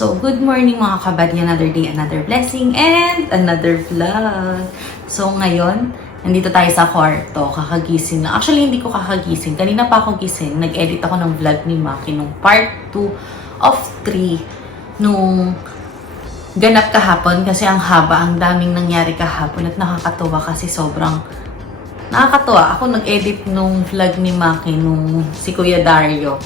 So, good morning mga kabady. Another day, another blessing, and another vlog. So, ngayon, nandito tayo sa kwarto. Kakagising na. Actually, hindi ko kakagising. Kanina pa ako gising. Nag-edit ako ng vlog ni Maki nung part 2 of 3 nung ganap kahapon. Kasi ang haba, ang daming nangyari kahapon. At nakakatuwa kasi sobrang nakakatuwa. Ako nag-edit nung vlog ni Maki nung si Kuya Dario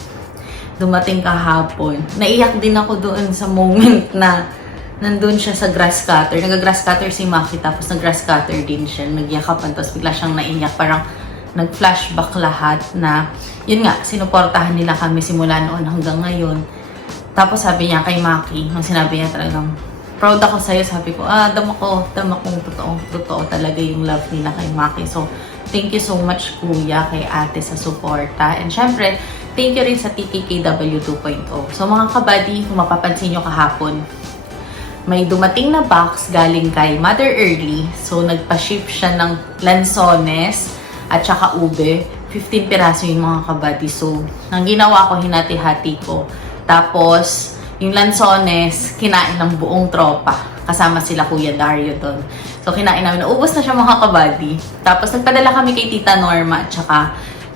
dumating kahapon. Naiyak din ako doon sa moment na nandun siya sa grass cutter. Nag-grass cutter si Maki, tapos nag-grass cutter din siya. Nagyakapan, tapos bigla siyang naiyak. Parang nag-flashback lahat na, yun nga, sinuportahan nila kami simula noon hanggang ngayon. Tapos sabi niya kay Maki, nung sinabi niya talagang, proud ako sa'yo. Sabi ko, dama kong totoo talaga yung love nila kay Maki. So, thank you so much, Kuya, kay ate sa suporta. And syempre, thank you rin sa TKKW 2.0. So mga kabady, kung mapapansin nyo kahapon, may dumating na box galing kay Mother Early. So nagpa-ship siya ng lansones at saka ube. 15 piraso yung mga kabady. So ang ginawa ko, hinati-hati ko. Tapos yung lansones, kinain ng buong tropa. Kasama sila Kuya Dario doon. So kinain namin. Naubos na siya mga kabady. Tapos nagpadala kami kay Tita Norma at saka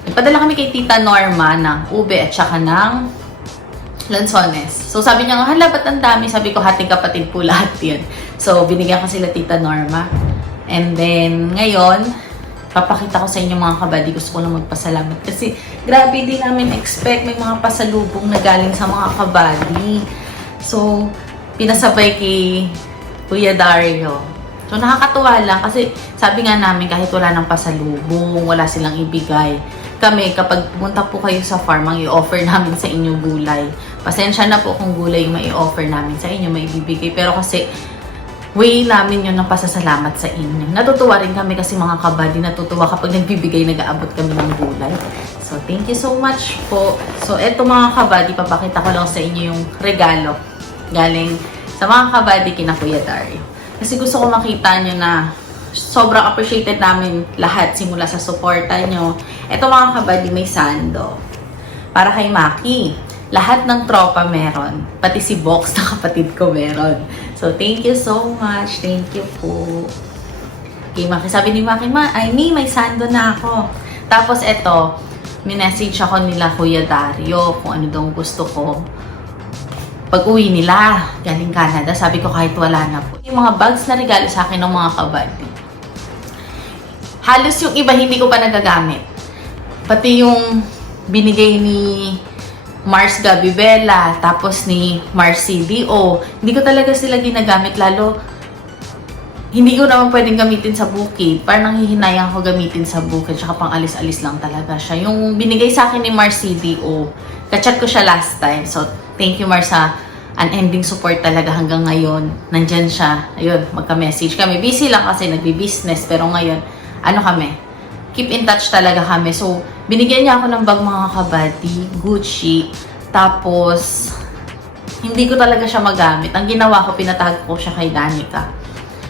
nagpadala kami kay Tita Norma ng ube at saka ng lansones. So sabi niya, hala, ba't ang dami? Sabi ko, hating kapatid po lahat yun. So binigyan ko sila Tita Norma. And then, ngayon, papakita ko sa inyo mga kabady. Gusto ko lang magpasalamat. Kasi grabe din namin expect. May mga pasalubong na galing sa mga kabady. So, pinasabay kay Kuya Dario. So, nakakatuwa lang. Kasi sabi nga namin, kahit wala ng pasalubong, wala silang ibigay, kami, kapag pumunta po kayo sa farm, ang i-offer namin sa inyo gulay. Pasensya na po kung gulay yung mai-offer namin sa inyo, may ibibigay. Pero kasi, way namin yun ng pasasalamat sa inyo. Natutuwa rin kami kasi mga kabady, natutuwa kapag nagbibigay, nag-aabot kami ng gulay. So, thank you so much po. So, eto mga kabady, papakita ko lang sa inyo yung regalo galing sa mga kabady kina Kuya Dario. Kasi gusto ko makita nyo na sobrang appreciated namin lahat simula sa suporta nyo. Ito mga kabady, may sando. Para kay Maki. Lahat ng tropa meron. Pati si Box na kapatid ko meron. So, thank you so much. Thank you po. Kay Maki. Sabi ni Maki, may sando na ako. Tapos ito, minessage ako nila Kuya Dario kung ano daw gusto ko. Pag uwi nila, galing Canada, sabi ko kahit wala na po. Yung mga bags na regalo sa akin ng mga kabady. Halos yung iba hindi ko pa nagagamit. Pati yung binigay ni Mars Gabibela, tapos ni Mars CDO, hindi ko talaga sila ginagamit. Lalo, hindi ko naman pwedeng gamitin sa bukid. Parang nanghihinayang ko gamitin sa bukid, tsaka pang alis-alis lang talaga siya. Yung binigay sa akin ni Mars CDO, kachat ko siya last time. So, thank you Mars sa unending support talaga hanggang ngayon. Nandyan siya. Ayun, magka-message kami. Busy lang kasi nagbi-business, pero ngayon, ano kami, keep in touch talaga kami. So, binigyan niya ako ng bag mga kabady, Gucci, tapos, hindi ko talaga siya magamit. Ang ginawa ko, pinatago ko siya kay Danica.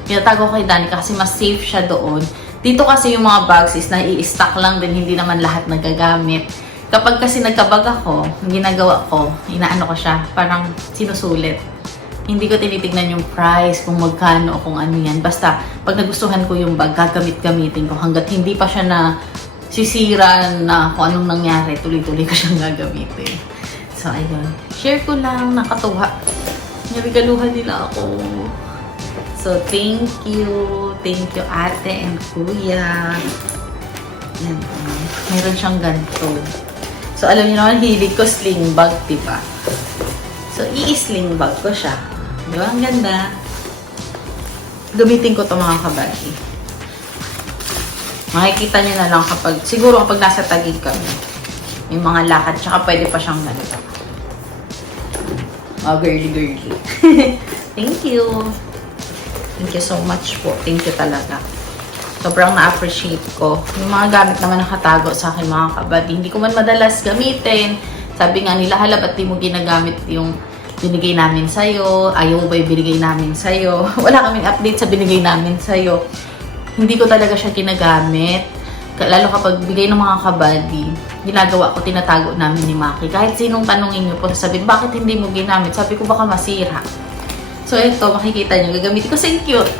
Pinatago ko kay Danica kasi mas safe siya doon. Dito kasi yung mga bags is na-i-stock lang din, hindi naman lahat nagagamit. Kapag kasi nagkabag ako, ang ginagawa ko, inaano ko siya, parang sinusulit. Hindi ko tinitignan yung price, kung magkano o kung ano yan. Basta, pag nagustuhan ko yung bag, gagamit-gamitin ko. Hanggat hindi pa siya na sisira na kung anong nangyari, tuloy-tuloy ko siyang gagamitin. So, ayun. Share ko lang, nakatuwa. Narigaluhan nila ako. So, thank you. Thank you, ate and kuya. Yan. Meron siyang ganito. So, alam niyo naman, hilig ko sling bag, diba? So, i-sling bag ko siya. Diba? Ang ganda. Gamitin ko to mga kabady. Makikita niyo na lang kapag, siguro kapag nasa Taguig kami, yung mga lakad, tsaka pwede pa siyang ganito. Oh, girly. Thank you. Thank you so much po. Thank you talaga. Sobrang na-appreciate ko. Yung mga gamit naman nakatago sa akin mga kabady, hindi ko man madalas gamitin. Sabi nga nila, hala, ba't di mo ginagamit yung binigay namin sa'yo? Ayaw ba yung binigay namin sa'yo? Wala kaming update sa binigay namin sa'yo. Hindi ko talaga siya ginagamit. lalo kapag bigay ng mga kabady, ginagawa ko, tinatago namin ni Maki. Kahit sinong tanongin nyo po, sabihin, bakit hindi mo ginamit? Sabi ko, baka masira. So, ito, makikita nyo, gagamitin ko. Kasi cute.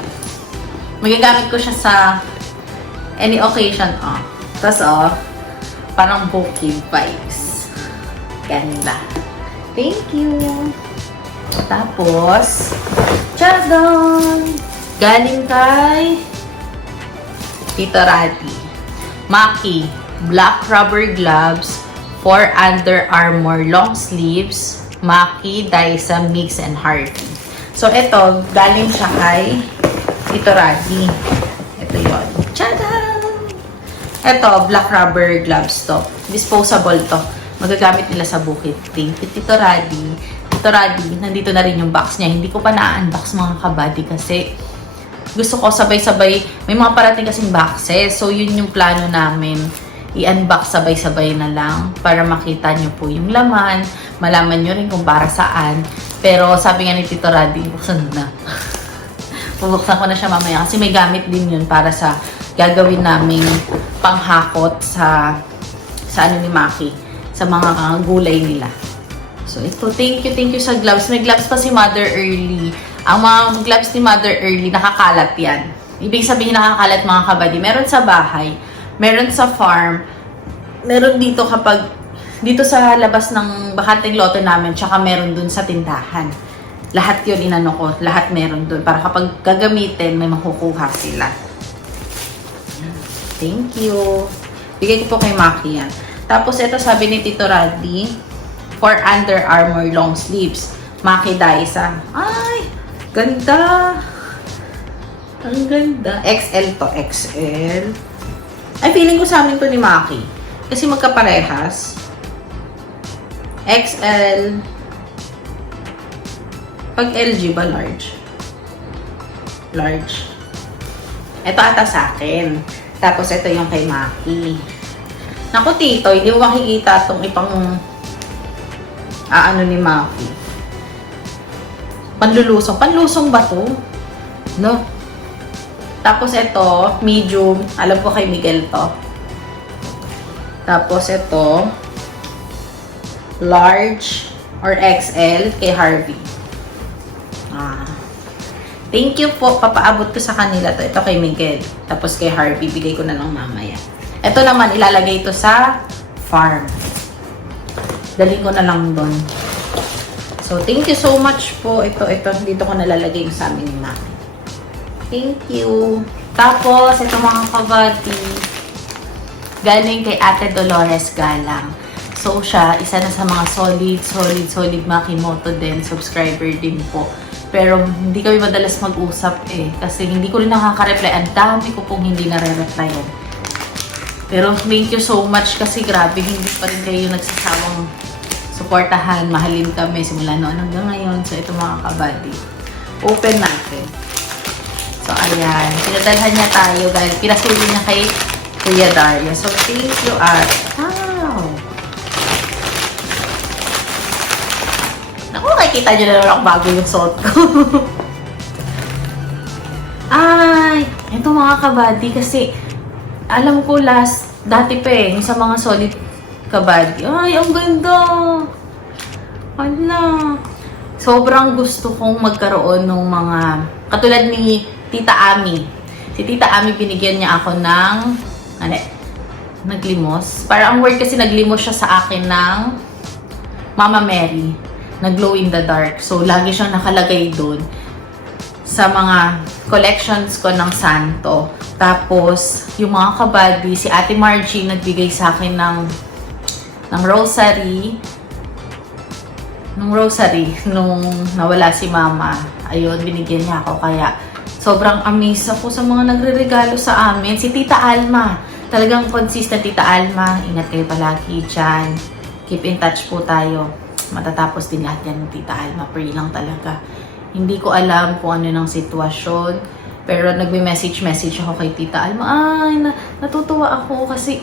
Magagamit ko siya sa any occasion. Oh. Tapos, oh, parang bouquet vibes. Ganda. Thank you. Tapos, tadaan! Galing kay Tito Radi. Maki, black rubber gloves, 4 Under Armour long sleeves, Maki, Dysa, Mix, and Harvey. So, ito, galing siya kay Tito Radi. Ito yun. Tadaan! Ito, black rubber gloves to. Disposable to. Magagamit nila sa bukid. Thank you, Tito Radi. Tito Radi, nandito na rin yung box niya. Hindi ko pa na-unbox mga kabady kasi gusto ko sabay-sabay, may mga parating kasing boxes. So, yun yung plano namin. I-unbox sabay-sabay na lang para makita nyo po yung laman. Malaman nyo rin kung para saan. Pero sabi nga ni Tito Radi, buksan na. Bubuksan ko na siya mamaya kasi may gamit din yun para sa gagawin naming panghakot sa ano ni Maki, sa mga gulay nila. So, ito, thank you sa gloves. May gloves pa si Mother Early. Ang mga gloves ni Mother Early, nakakalat yan. Ibig sabihin nakakalat mga kabady. Meron sa bahay, meron sa farm, meron dito kapag, dito sa labas ng bakanting lote namin, tsaka meron dun sa tindahan. Lahat yun inano ko, lahat meron dun. Para kapag gagamitin, may makukuha sila. Thank you. Bigay ko po kay Maki yan. Tapos ito sabi ni Tito Radi, 4 Under Armour long sleeves. Maki Dysa. Ay! Ganda! Ang ganda. XL to, XL. Ay, feeling ko sa amin to ni Maki. Kasi magkaparehas. XL. Pag LG ba, large? Large. Ito ata sa akin. Tapos ito yung kay Maki. Naku, Tito, hindi mo makikita itong ipang ano ni Maki. Panlulusong. Panlusong ba to? No. Tapos ito, medium. Alam ko kay Miguel to. Tapos ito, large or XL kay Harvey. Thank you po. Papaabot ko sa kanila to. Ito kay Miguel. Tapos kay Harvey, bigay ko na lang mamaya. Ito naman, ilalagay ito sa farm. Dalhin ko na lang doon. So, thank you so much po. Ito, dito ko nalalagay yung sa amin ni Maki. Thank you. Tapos, ito mga kabady. Galing kay Ate Dolores Galang. So, siya, isa na sa mga solid Makimoto din. Subscriber din po. Pero, hindi kami madalas mag-usap eh. Kasi hindi ko rin nakaka-reply. Ang dami ko pong hindi nare-replyan. Pero, thank you so much kasi grabe, hindi pa rin kayo nagsasawang suportahan, mahalin kami simula noon hanggang ngayon. So, ito mga kabady. Open natin. So, ayan. Pinadalhan niya tayo dahil pinasuli niya kay Kuya Dario. So, thank you at wow! Naku, makikita niyo na naman ako bago yung suot ko. Ay! Ito mga kabady kasi alam ko dati pa eh, sa mga solid kabady. Ay, ang ganda! Wala. Sobrang gusto kong magkaroon ng mga, katulad ni Tita Ami. Si Tita Ami, binigyan niya ako ng, naglimos. Para ang word kasi naglimos siya sa akin ng Mama Mary. Nag-glow in the dark. So, lagi siyang nakalagay doon sa mga collections ko ng Santo. Tapos, yung mga kabady, si Ate Margie nagbigay sa akin ng rosary. Nung nawala si Mama. Ayun, binigyan niya ako. Kaya, sobrang amazed ako sa mga nagre-regalo sa amin. Si Tita Alma. Talagang consistent, Tita Alma. Ingat kayo palagi dyan. Keep in touch po tayo. Matatapos din lahat yan ng Tita Alma. Pray lang talaga. Hindi ko alam kung ano ng sitwasyon. Pero nagme-message ako kay Tita Alma. Ay, natutuwa ako kasi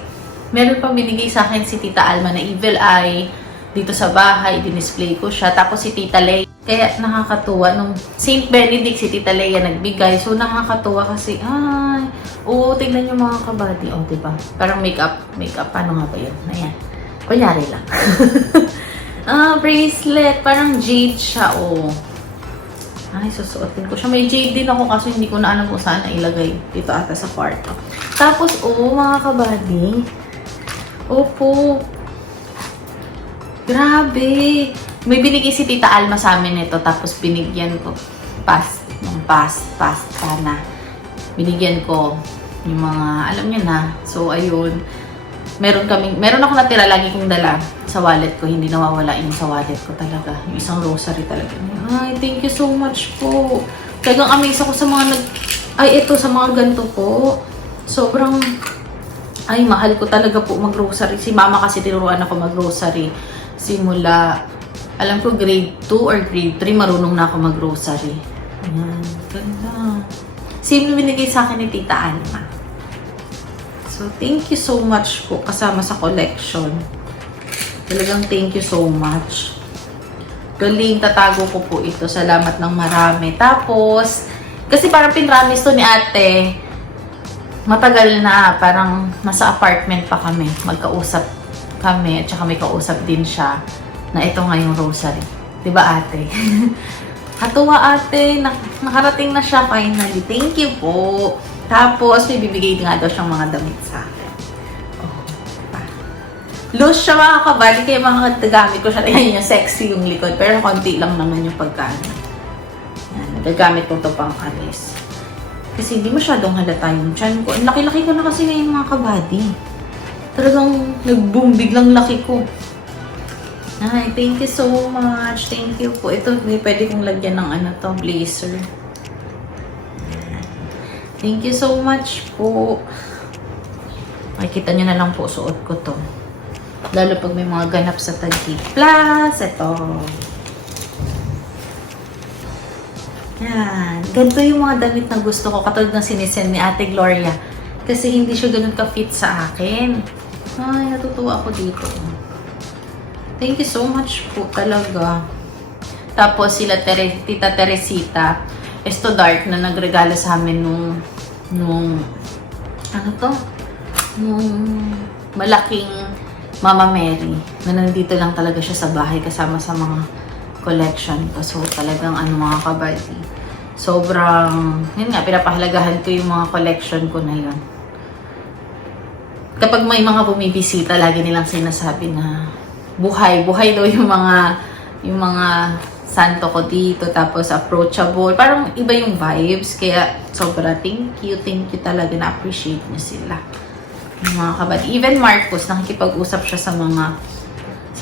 meron pang binigay sa akin si Tita Alma na evil eye dito sa bahay. Dinisplay ko siya. Tapos si Tita Leia. Kaya nakakatuwa. Nung St. Benedict, si Tita Leia nagbigay. So nakakatuwa kasi, ay, Oo, tingnan nyo mga kabady. O, diba? Parang makeup. Paano nga ba yun? Ayan. Kunyari lang. Bracelet. Parang jade siya, oh. Ay, susuotin ko siya. May jade din ako kasi hindi ko na alam kung saan na ilagay. Dito ata sa kwarto. Tapos, mga kabady. Opo. Grabe. May binigay si Tita Alma sa amin nito. Tapos, binigyan ko. Pasta na. Binigyan ko yung mga, alam niyo na. So, ayun. Meron ako natira lagi kong dala sa wallet ko. Hindi nawawala yung sa wallet ko talaga. Yung isang rosary talaga. Ay, thank you so much po. Talagang amaze ako sa mga sa mga ganito po. Sobrang, mahal ko talaga po mag-grocery. Si mama kasi tinuruan ako mag-grocery. Simula, alam ko grade 2 or grade 3, marunong na ako mag-grocery. Ayan, ganda. Same na binigay sa akin ni Tita Alma. So, thank you so much po kasama sa collection. Talagang thank you so much. Galing, tatago ko po ito. Salamat ng marami. Tapos, kasi parang pinramis to ni ate. Matagal na, parang nasa apartment pa kami. Magkausap kami, at saka may kausap din siya na ito nga yung rosary. Diba ate? Katuwa ate, nakarating na siya finally. Thank you po. Tapos, may bibigay nga daw siyang mga damit sa akin. Loose siya mga kabali, kaya mga gamit ko siya. Ayan yung sexy yung likod, pero konti lang naman yung pagkano. Yan, gagamit ko ito pang alis. Kasi hindi masyadong halata yung tiyan ko. Ang laki-laki ko na kasi ngayon mga kabady. Talagang nag-boom, biglang laki ko. Ay, thank you so much. Thank you po. Ito, pwede kong lagyan ng blazer. Thank you so much po. Makikita nyo na lang po, suot ko to. Lalo pag may mga ganap sa Taguig. Plus, ito. Yan. Ganito yung mga damit na gusto ko. Katulad ng sinisend ni Ate Gloria. Kasi hindi siya ganun ka-fit sa akin. Ay, natutuwa ako dito. Thank you so much po talaga. Tapos sila Tita Teresita Estodart na nagregalo sa amin nung malaking Mama Mary na nandito lang talaga siya sa bahay kasama sa mga collection ko. So talagang mga kabady. Sobrang, yun nga, pinapahalagahan ko yung mga collection ko na yun. Kapag may mga bumibisita, lagi nilang sinasabi na buhay daw yung mga santo ko dito, tapos approachable. Parang iba yung vibes, kaya sobra thank you talaga, na-appreciate niyo sila. Yung mga kabady. Even Marcos, nakikipag-usap siya sa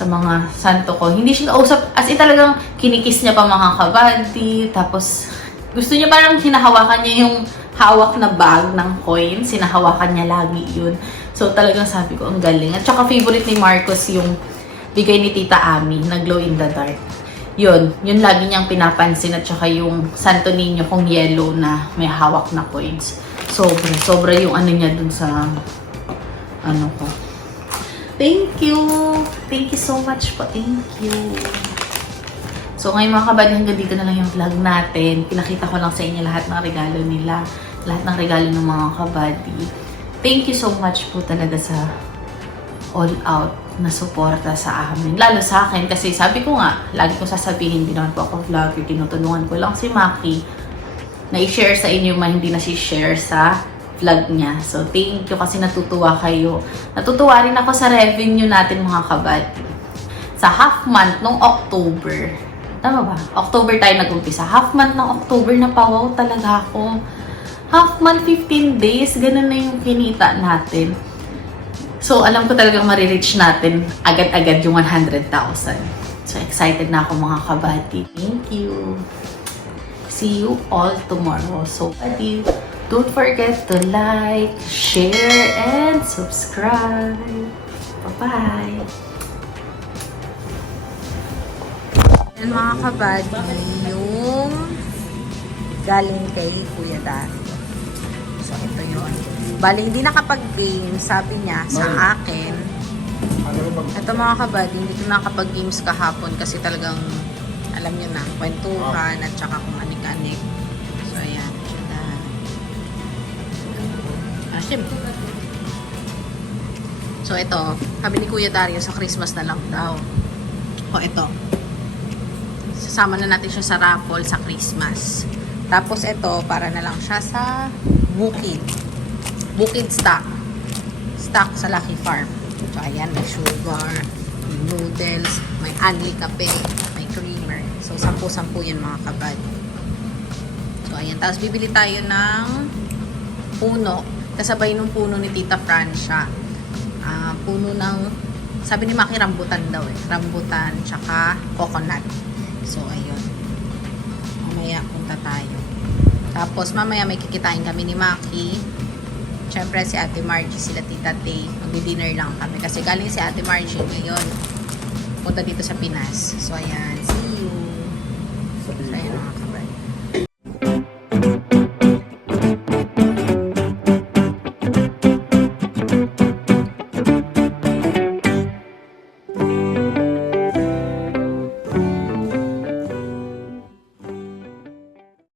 mga santo ko. Hindi siya kausap, as in talagang kinikis niya pa mga kabady, tapos gusto niya parang hinahawakan niya yung hawak na bag ng coins, hinahawakan niya lagi yun. So talagang sabi ko, ang galing. At saka favorite ni Marcos yung bigay ni Tita Ami na glow in the dark. Yun lagi niyang pinapansin, at saka yung Santo Niño kong yellow na may hawak na coins. Sobra yung niya dun sa ko. Thank you so much po. Thank you. So ngayon mga kabady, hanggang dito na lang yung vlog natin. Pinakita ko lang sa inyo lahat ng regalo nila, lahat ng regalo ng mga kabady. Thank you so much po talaga sa all out na suporta sa amin. Lalo sa akin, kasi sabi ko nga, lagi kong sasabihin, din naman po ako vlogger, tinutulungan ko lang si Maki na i-share sa inyo yung hindi na si-share sa vlog niya. So, thank you kasi natutuwa kayo. Natutuwa rin ako sa revenue natin mga kabady. Sa half month nung October, tama ba? October tayo nag-umpisa. Half month ng October na pawaw talaga ako. Half month, 15 days, ganun na yung kinita natin. So, alam ko talagang marireach natin agad-agad yung 100,000. So, excited na ako mga kabady. Thank you. See you all tomorrow. So, buddy, don't forget to like, share, and subscribe. Bye-bye. Yan mga kabady, yung galing kay Kuya Dani. So, ito yun. Bali, hindi nakapag-game, sabi niya, sa akin. Ito mga kabady, hindi ko nakapag-games kahapon kasi talagang, alam niyo na, kwentuhan at saka kung anik-anik. So, ayan. Masim. So, ito. Sabi ni Kuya Dario, sa Christmas na lang daw. O, ito. Sasama na natin siya sa raffle sa Christmas. Tapos, ito, para na lang siya sa Bukid. Bukid stock. Stock sa Lucky Farm. So, ayan. May sugar, may noodles, may Anli kape, may creamer. So, 10-10 yan mga kabad. So, ayan. Tapos, bibili tayo ng puno. Kasabay nung puno ni Tita Francia. Puno ng, sabi ni Maki, rambutan daw eh. Rambutan, tsaka coconut. So, ayun. Mamaya, punta tayo. Tapos, mamaya may kikitain kami ni Maki. Siyempre, si Ate Margie, sila Tita Tay. Magdi-dinner lang kami. Kasi galing si Ate Margie ngayon. Punta dito sa Pinas. So, ayan. See you. So, ayan mga